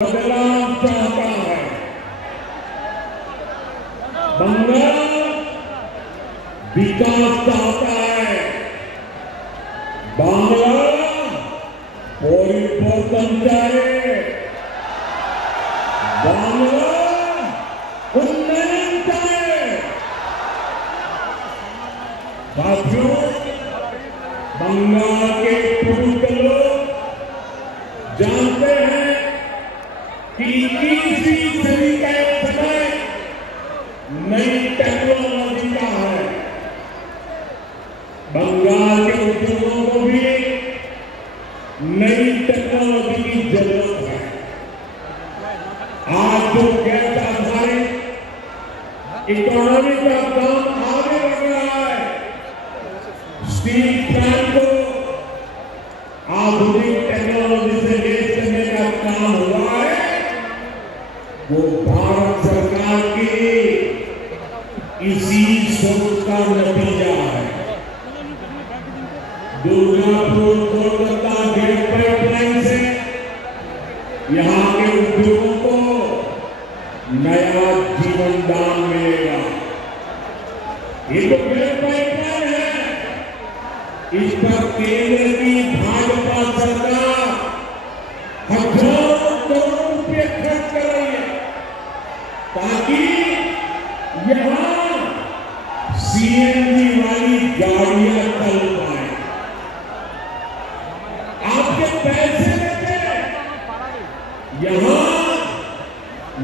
बदलाव चाहता है। बंगाल विकास चाहता है। बांग्ला परिवर्तन चाहे। बांग्ला उन्नयन चाहे। साथियों, बंगाल के पूर्व लोग जानते हैं कि 21वीं सदी का एक समय नई टेक्नोलॉजी का है। बंगाल के उद्योगों को भी नई टेक्नोलॉजी की जरूरत है। आज जो गैस आधारित इकोनॉमी का काम आगे बढ़ रहा है, स्टील प्लांट को आधुनिक टेक्नोलॉजी से लेस करने का काम हुआ है, वो भारत सरकार की इसी सोच का नतीजा है। दुर्गापुर कोलकाता गैस पाइपलाइन से यहां के उद्योगों को नया जीवन दान मिलेगा। ये तो गैस पाइपलाइन है, इस पर केंद्र की भाजपा सरकार हजारों करोड़ रुपए खर्च कर रही है ताकि यहां सीएनजी वाली गाड़ियां चल पाए। आपके पैसे लेके यहां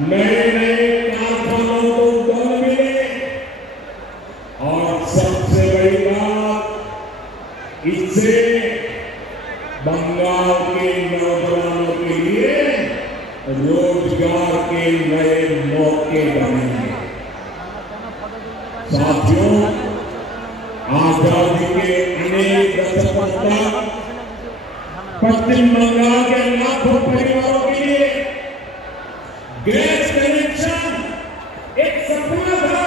नए नए कारखानों को बल मिले और सबसे बड़ी बात, इससे बंगाल के नौजवानों के लिए रोजगार के नए मौके बनेंगे। साथियों, आजादी के अनेक दशकों तक पश्चिम बंगाल के लाखों परिवारों के लिए गैस कनेक्शन एक सपना था।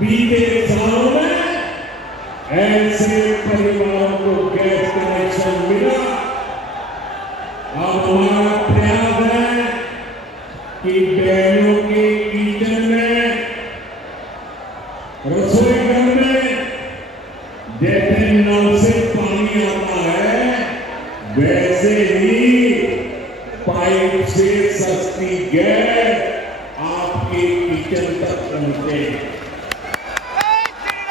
बीते सालों में ऐसे परिवारों को गैस कनेक्शन मिला। अब हमारा प्रयास है कि बहनों के किचन में, रसोई घर में जैसे नल से पानी आता है, वैसे ही पाइप से सस्ती गैस आपके किचन तक पहुंचे।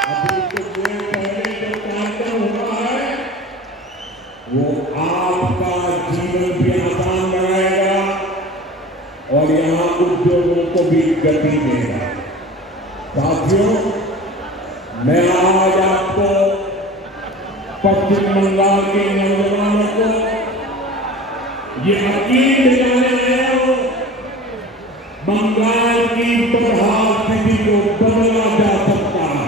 अभी कुछ देर पहले जो कार्यक्रम हुआ है, वो आपका जीवन भी आसान बनाएगा और यहां उद्योगों को भी गति देगा। साथियों, मैं आज आपको पश्चिम बंगाल के नौजवानों को ये यकीन दिलाने आया हूं, बंगाल की बदहाल स्थिति को बदला जा सकता है।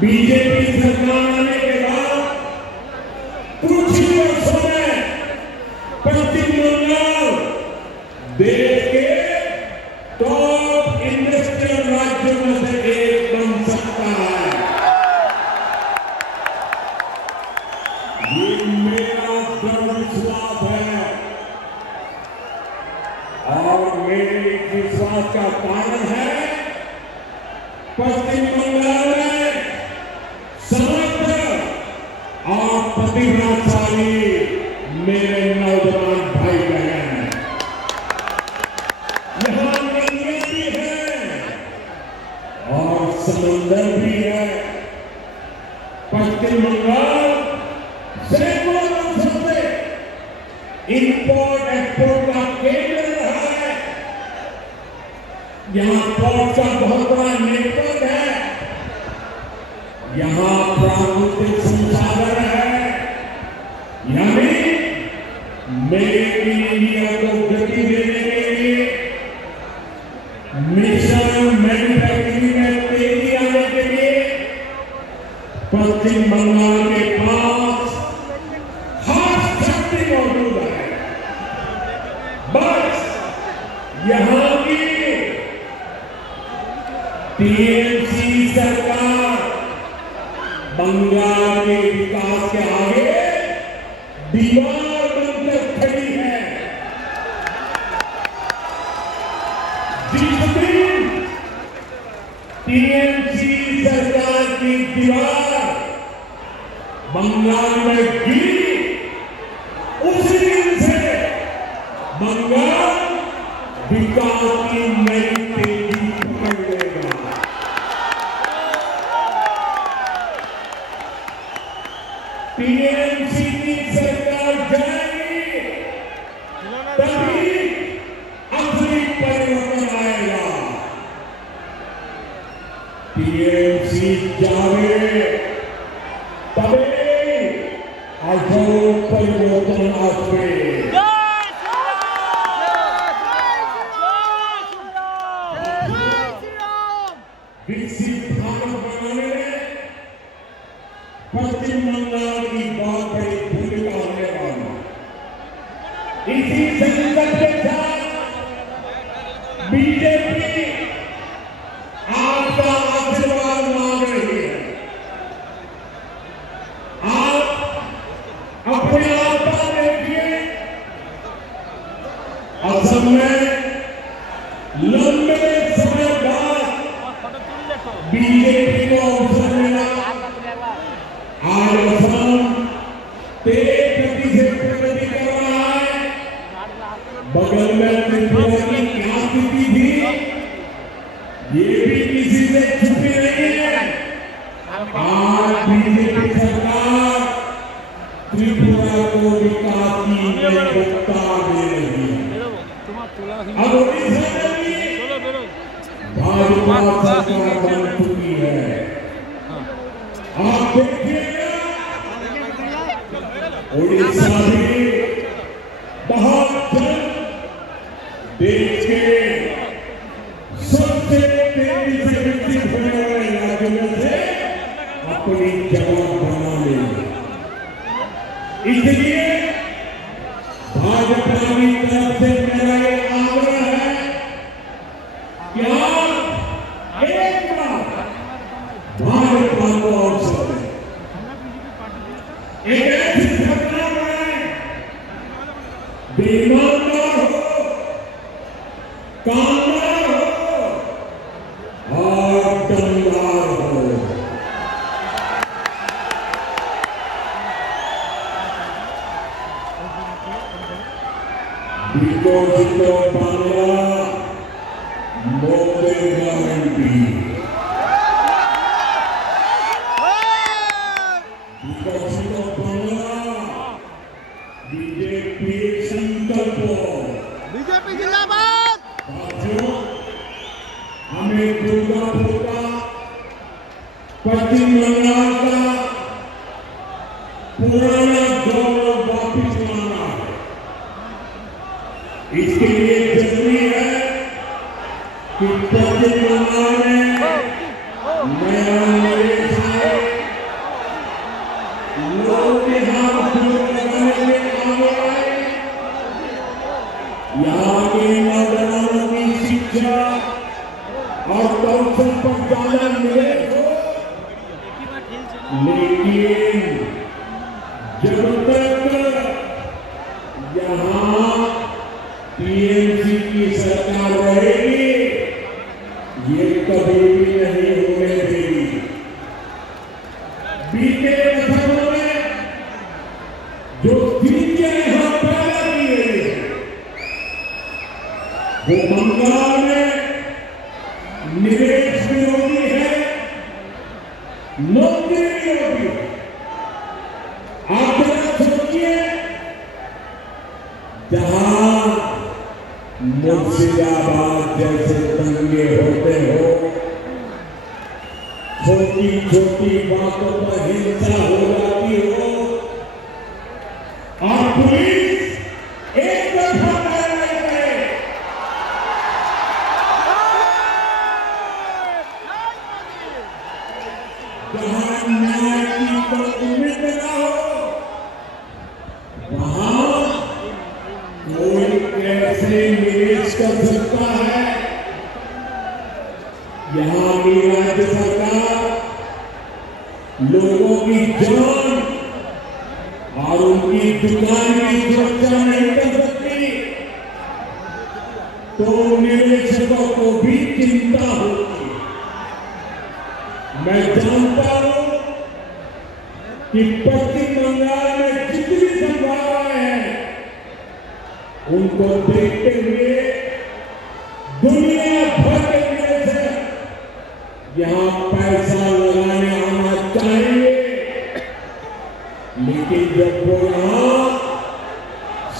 बीजेपी सरकार आने के बाद कुछ ही वर्षों में पश्चिम बंगाल देश के टॉप इंडस्ट्रियल राज्यों में से एक बन सकता है। ये मेरा दृढ़ विश्वास है और मेरे विश्वास का कारण है पश्चिम बंगाल में समर्थ और प्रतिभाशाली मेरे नौजवान भाई बहन हैं। यहां नदियां भी है और समुद्र भी है। पश्चिम बंगाल सैकड़ों वर्षों से इंपोर्ट एक्सपोर्ट का केंद्र रहा है। यहां पोर्ट का बहुत बड़ा नेटवर्क है। यहां प्राकृतिक संसाधन है। यानी मेक इन इंडिया को गति देने के लिए, मिशन मैन्युफैक्चरिंग में तेजी आने के लिए पश्चिम बंगाल के पास हर शक्ति मौजूद है। बस यहां की टीएमसी सरकार बंगाल के विकास के आगे दीवार बनकर खड़ी है। दीवार बंगाल में गिरी, उसी दिन से बंगाल विकास की नई तेजी पकड़ लेगा। टीएमसी की सरकार जाएगी तभी असली परिवर्तन आएगा। टीएमसी जावे तभी असली परिवर्तन आवे। विकसित भारत बनाने में पश्चिम बंगाल की बहुत बड़ी भूमिका होने वाली। इसी संकल्प के साथ बीजेपी आपका आशीर्वाद मांग रही है। आप अपने आप पर देखिए, असम में लंबे समय बाद बीजेपी को अवसर मिला। आज असम तेज गति से प्रगति कर रहा है। बगल में त्रिपुरा की क्या स्थिति थी, ये भी किसी से छुपी नहीं है। आज बीजेपी सरकार त्रिपुरा को विकास की नई रफ्तार दे रही है। अब ओडिशा में भी भाजपा सरकार बन चुकी है। आप देखिएगा, ओडिशा भी बहुत जल्द देश के सबसे तेजी से विकसित होने वाले राज्यों में से अपनी जगह बना लेगा। इसलिए भाजपा की तरफ से मेरा ये आग्रह है कि आप एक बार भाजपा को अवसर दें। एक ऐसी सरकार बनाएं, ईमानदार हो, कामदार हो और दमदार हो। विकसित बांग्ला मोदी गारंटी। विकसित बांग्ला बीजेपी संकल्प। बीजेपी जिंदाबाद। साथियों, हमें दुर्गापुर का, पश्चिम बंगाल का पुराना गौरव वापिस लाना है। इसके लिए जरूरी है कि पश्चिम बंगाल में नया निवेश आए, लोगों के हाथ लगाने में आगे आए, यहाँ के नौजवानों की शिक्षा और कौशल पर ज्यादा निवेश हो। लेकिन जब तक यहाँ टीएमसी की सरकार रहेगी, ये कभी भी नहीं होने देगी। बीते दशकों में जो चीजें यहाँ पैदा की गई है, वो बंगाल में निवेश विरोधी है, नौकरी विरोधी है। आप जरा सोचिए, जहां मुर्शिदाबाद जैसे दंगे होते हो, छोटी छोटी बातों पर हिंसा हो जाती हो और पुलिस एक तरफा कार्रवाई करे, जहां न्याय की कोई उम्मीद न हो, वहां कोई कैसे निवेश कर सकता है। यहाँ की राज्य सरकार लोगों की जान और उनकी दुकान की सुरक्षा नहीं कर सकती, तो निवेशकों को भी चिंता होती। मैं जानता हूं कि पश्चिम बंगाल में जितनी संभावनाएं हैं उनको देखते हुए दुनिया भर के देश से यहां पैसा लगाने आना चाहेंगे, लेकिन जब वो यहां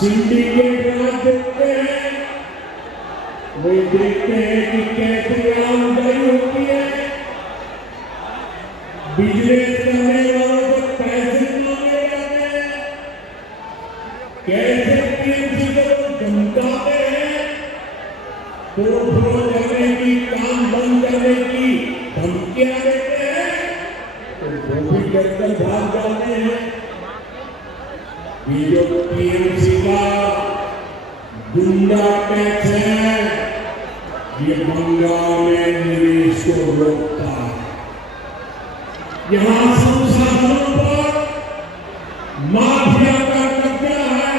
सिंडिकेट राज देखते हैं, वो देखते हैं कि कैसे आमदनी होती है, बिजनेस करने वालों से पैसे मांगे जाते हैं, कैसे पीएमसी को धमकाते हैं, तोड़-फोड़ करने की, काम बंद करने की धमकियां देते हैं, तो वो भी डरकर भाग जाते हैं। ये जो पीएमसी का गुंडा टैक्स है, ये बंगाल में निवेश को रोकता है। यहां संसाधनों पर माफिया का कब्जा है,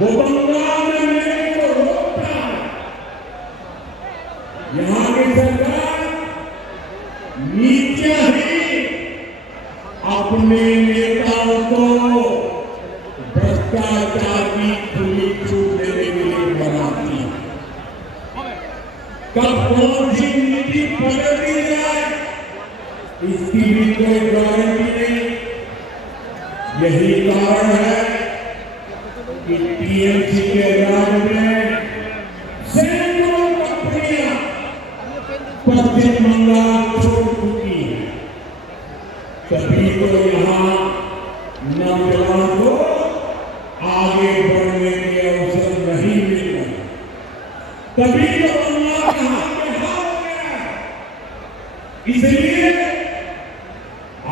वो बंगाल में निवेश को रोकता है। यहां की सरकार नीतियां ही अपने नेताओं को भ्रष्टाचार की खुली छूट देने के लिए बनाती है। कब कौन सी नीति पलट दी जाए इसकी भी कोई गारंटी नहीं। यही कारण है कि टीएमसी के राज में सैकड़ों कंपनियां पश्चिम बंगाल छोड़ चुकी है। तभी तो यहाँ नौजवान को आगे बढ़ने के अवसर नहीं मिल रहे, तभी तो बंगाल का हाथ में हाथ हो गया। इसलिए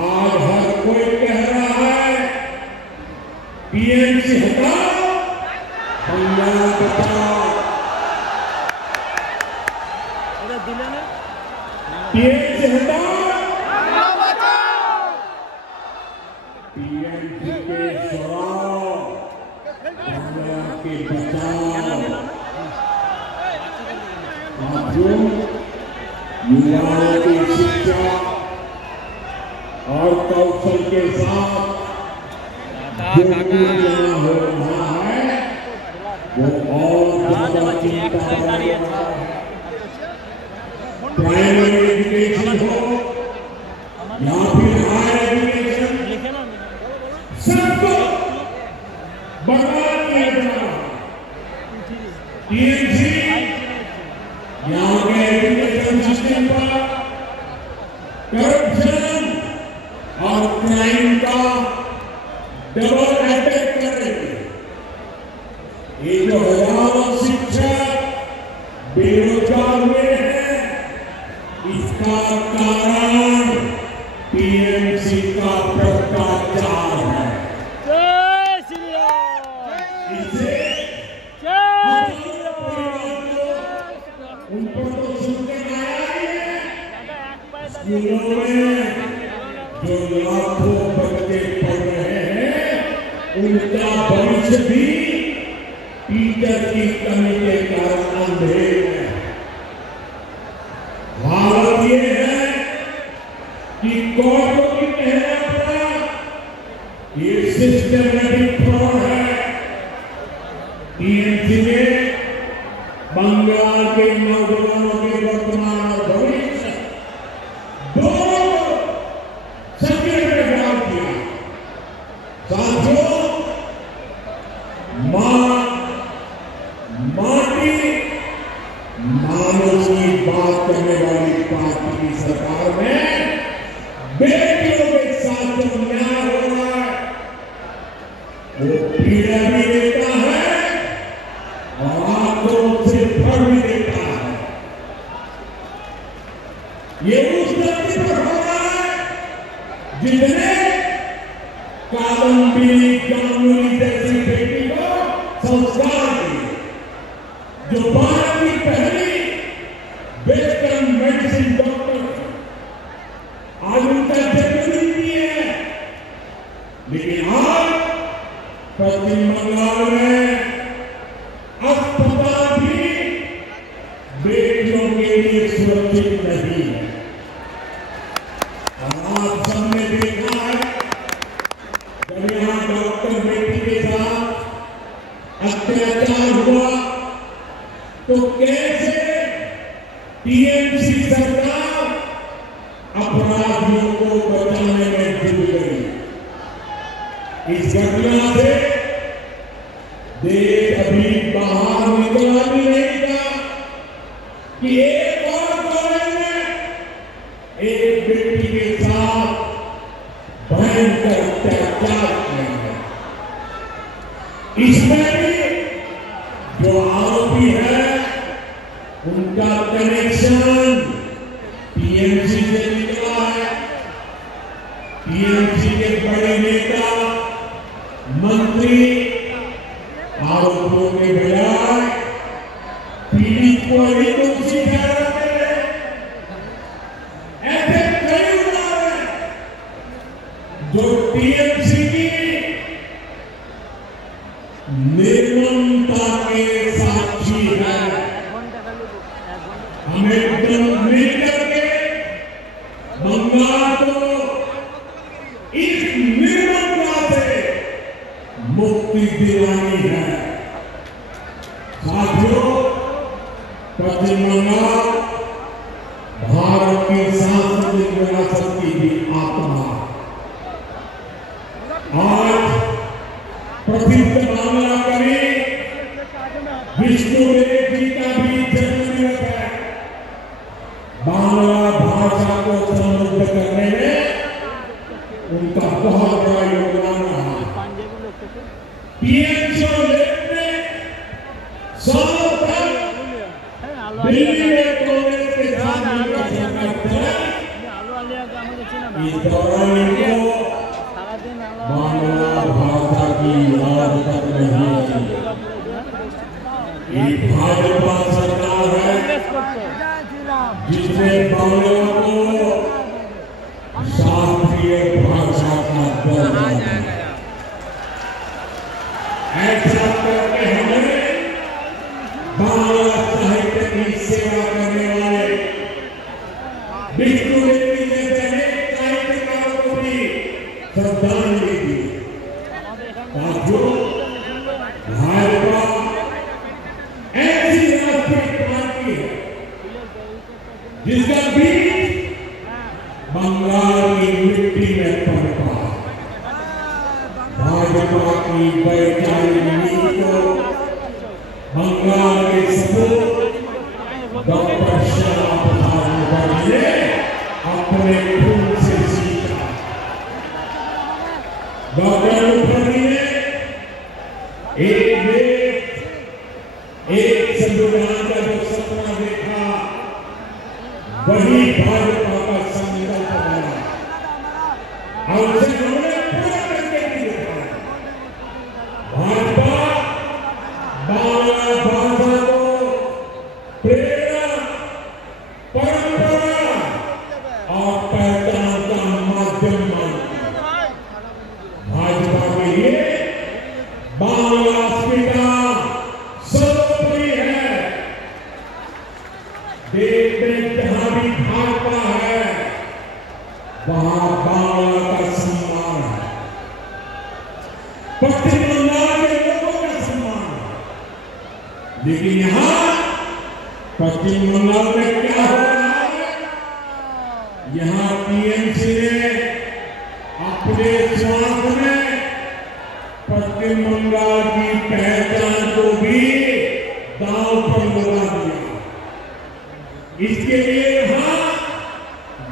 आज हर कोई कह रहा है पीएमसी हटाओ, बंगाल बचाओ। पीएमसी हटाओ, पीएमसी के सवाल बंगाल के बचाओ। साथियों, युवाओं की शिक्षा और कौशल के साथ जो यहाँ हो रहा है वो और ज्यादा चिंता बढ़ा रहा है। प्राइमरी एजुकेशन हो या फिर हायर एजुकेशन, सबको बर्बाद किया जा रहा है। टीएमसी यहाँ के एजुकेशन सिस्टम पर करप्शन और क्राइम का डबल अटैक कर रहे थे। ये जो हजारों शिक्षक बेरोजगार हुए हैं, इसका कारण टीएमसी का भ्रष्टाचार है। इससे उन पर तो सुनते आया ही है। स्कूलों में जो लाखों बच्चे पढ़ रहे हैं, उनका भविष्य भी टीचर की कमी के कारण अंधेर है। हालत ये है कि कोर्टों की कहने पर ये सिस्टमैटिक फ्रॉड है। टीएमसी में बंगाल के नौजवानों के वर्तमान और भविष्य दोनों को संकट में डाल दिया। साथियों, माटी मानव की बात करने वाली पार्टी की सरकार में बेटियों के साथ जो न्याय हो रहा है वो पीड़ा भी देता है और आक्रोश से भर भी देता है। ये उस धरती पर हो रहा है जिसने कादम्बिनी गांगुली जैसी बेटी को संस्कार दिए, जो भारत की पहली वेस्टर्न मेडिसिन डॉक्टर आज उनका जन्मदिन भी है। लेकिन आज पश्चिम बंगाल में अस्पताल भी बेटियों के लिए सुरक्षित नहीं है। और आप सबने देखा है अत्याचार हुआ तो कैसे टीएमसी सरकार अपराधियों को बचाने में जुट गई। इस घटना से देश अभी बाहर निकला भी नहीं था कि एक और कॉलेज में एक बेटी के साथ भयंकर अत्याचार किया गया। इसमें भी जो आरोपी है उनका कनेक्शन टीएमसी से निकला है। टीएमसी के बड़े नेता मंत्री आरोपों के बजाय पीड़ित को ही दोषी ठहराते हैं। ऐसे कई उदाहरण जो टीएमसी की निर्ममता के साक्षी है। हमें मिलकर के बंगाल को इस निर्ममता से मुक्ति दिलानी है। साथियों, पश्चिम बंगाल भारत की सांस्कृतिक विरासत की भी आत्मा। आज प्रसिद्ध बांग्ला कवि विष्णुदेव जी का भी जन्मदिन है। बांग्ला भाषा को समृद्ध करने में उनका बहुत बड़ा योगदान रहा। टीएमसी ने सालों तक दिल्ली में कांग्रेस के साथ मिलकर सरकार चलाई। इस दौरान इनको बांग्ला भाषा की याद कर रही थी। ये भाजपा सरकार है जिसने बांग्ला को शास्त्रीय भाषा का दर्जा दिया। ऐसा करके हमें बांग्ला साहित्य की सेवा करने वाले विष्णुदेव जी जैसे अनेक साहित्यकारों को भी श्रद्धांजलि दी। साथियों, भाजपा ऐसी राष्ट्रीय पार्टी है जिसका बीज बंगाल की मिट्टी में पड़ता है। भाजपा की वैचारिक नीति को बंगाल के सपूत डॉक्टर श्यामा प्रसाद मुखर्जी ने अपने खून से सीखा। डॉक्टर मुखर्जी ने एक देश एक संविधान का जो सपना देखा वही भाजपा का संकल्प बना और उसे उन्होंने पूरा करके भी दिखाया। भाजपा बांग्ला भाषा को प्रेरणा, परंपरा और पहचान का माध्यम मानती है। भाजपा के लिए बांग्ला अस्मिता सर्वोपरि है। देश में जहां भी भाजपा है वहां बांग्ला का सम्मान है। पश्चिम बंगाल के लोगों का सम्मान है। लेकिन यहां पश्चिम बंगाल में क्या हो रहा है? यहां टीएमसी ने अपने स्वार्थ में पश्चिम बंगाल की पहचान को भी दांव पर लगा दिया। इसके लिए यहां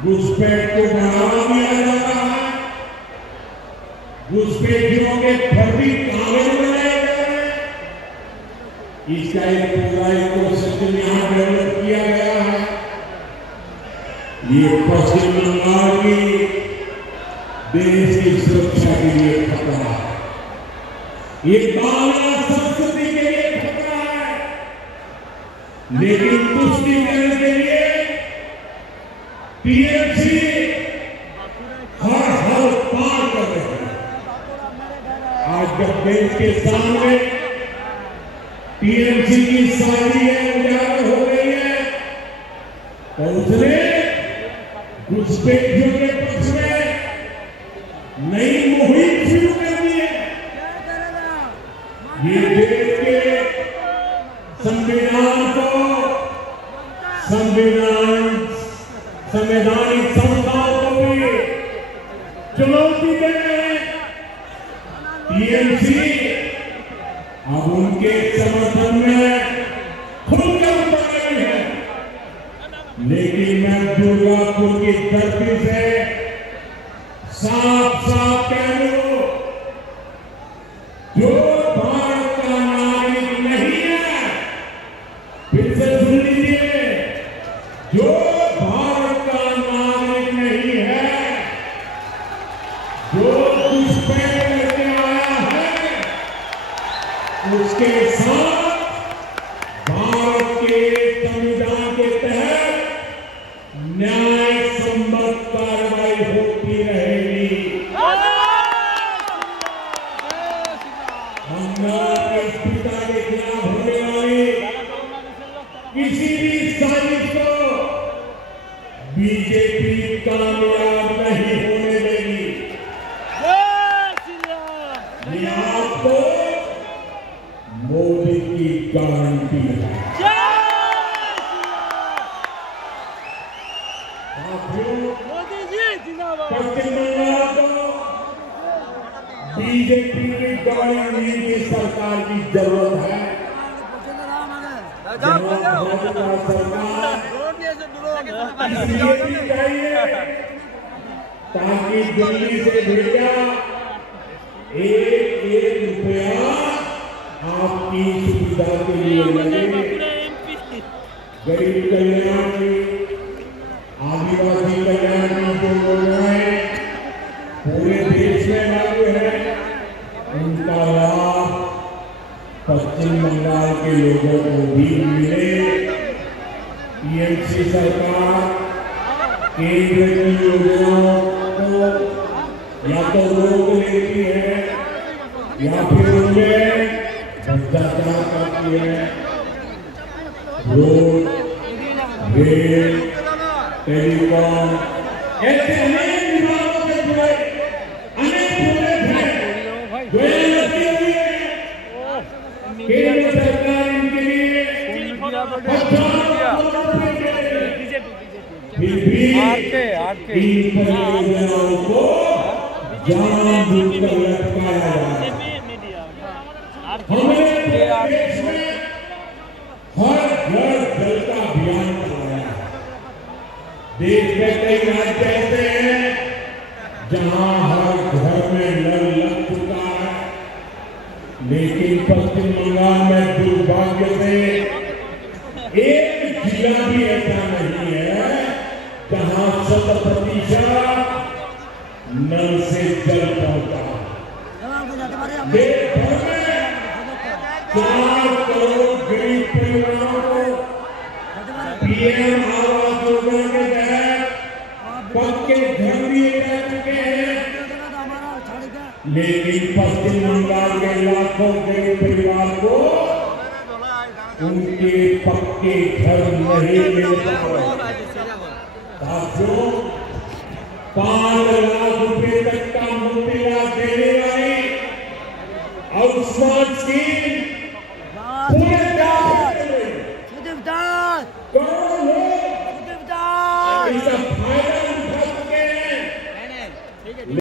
घुसपैठ को बढ़ावा दिया जा रहा है। घुसपैठियों के फर्जी कागज बनाए जा रहे हैं। इसका एक पूरा इकोसिस्टम यहां डेवलप किया गया है। ये पश्चिम बंगाल की देश की सुरक्षा के लिए खतरा है। ये बांग्ला संस्कृति के लिए खतरा है। लेकिन तुष्टिकरण के लिए टीएमसी हर पार कर रहे हैं। आज जब देश के सामने टीएमसी की साजिशें उजागर हो गई है तो उसने घुसपैठियों के पक्ष में नई मुहिम शुरू कर दी है। ये देश के संवैधानिक संस्थाओं को भी चुनौती दे रहे हैं। टीएमसी अब उनके समर्थन में खुलकर उतर रही है। लेकिन मैं दुर्गापुर की धरती से साफ साफ कह दूं, जो भारत का नागरिक नहीं है, फिर से सुन लीजिए, जो भारत का नागरिक नहीं है, जो घुसपैठ करके आया है, उसके साथ भारत के संविधान के तहत न्याय सम्मत कार्रवाई होती रहेगी। हम इस पिता के खिलाफ होने वाली किसी भी साजिश को बीजेपी कामयाब नहीं होने देगी। ये आपको मोदी की गारंटी है। मोदी जी जिंदाबाद। पश्चिम बंगाल को बीजेपी की गवर्निंग नीति सरकार की जरूरत है। सरकार इसलिए भी चाहिए ताकि दिल्ली से भेजा एक रुपया आपकी सुविधा के लिए लगे। गरीब कल्याण की, आदिवासी कल्याण की जो योजनाएं पूरे देश में लागू है, उनका लाभ पश्चिम बंगाल के लोगों को भी मिले। टीएमसी सरकार केंद्र की योजनाओं को या तो रोक लेती है या फिर उनमें भ्रष्टाचार करती है। रोड, रेल, टेलीकॉम ऐसे अनेक विभागों से जुड़े अनेक प्रोजेक्ट हैं जो लगी हुई है। केंद्र सरकार इनके लिए फिर भी इन परियोजनाओं को जानबूझकर लटकाया जा रहा है। हमने देश में हर घर जल का अभियान चलाया है। देश में कई राज्य ऐसे हैं जहां हर घर में नल लग चुका है, लेकिन पश्चिम बंगाल में दुर्भाग्य से एक जिला भी ऐसा नहीं है जहां 100% नल से जल पहुंचा। देश भर में 4 करोड़ गरीब परिवारों को पीएम आवास योजना के तहत पक्के घर दिए जा चुके हैं। लेकिन पश्चिम बंगाल के लाखों गरीब परिवार को उनके पक्के घर नहीं मिल पाए। साथियों, 5 लाख रुपए तक का मुफ्त इलाज देने वाली आयुष्मान स्कीम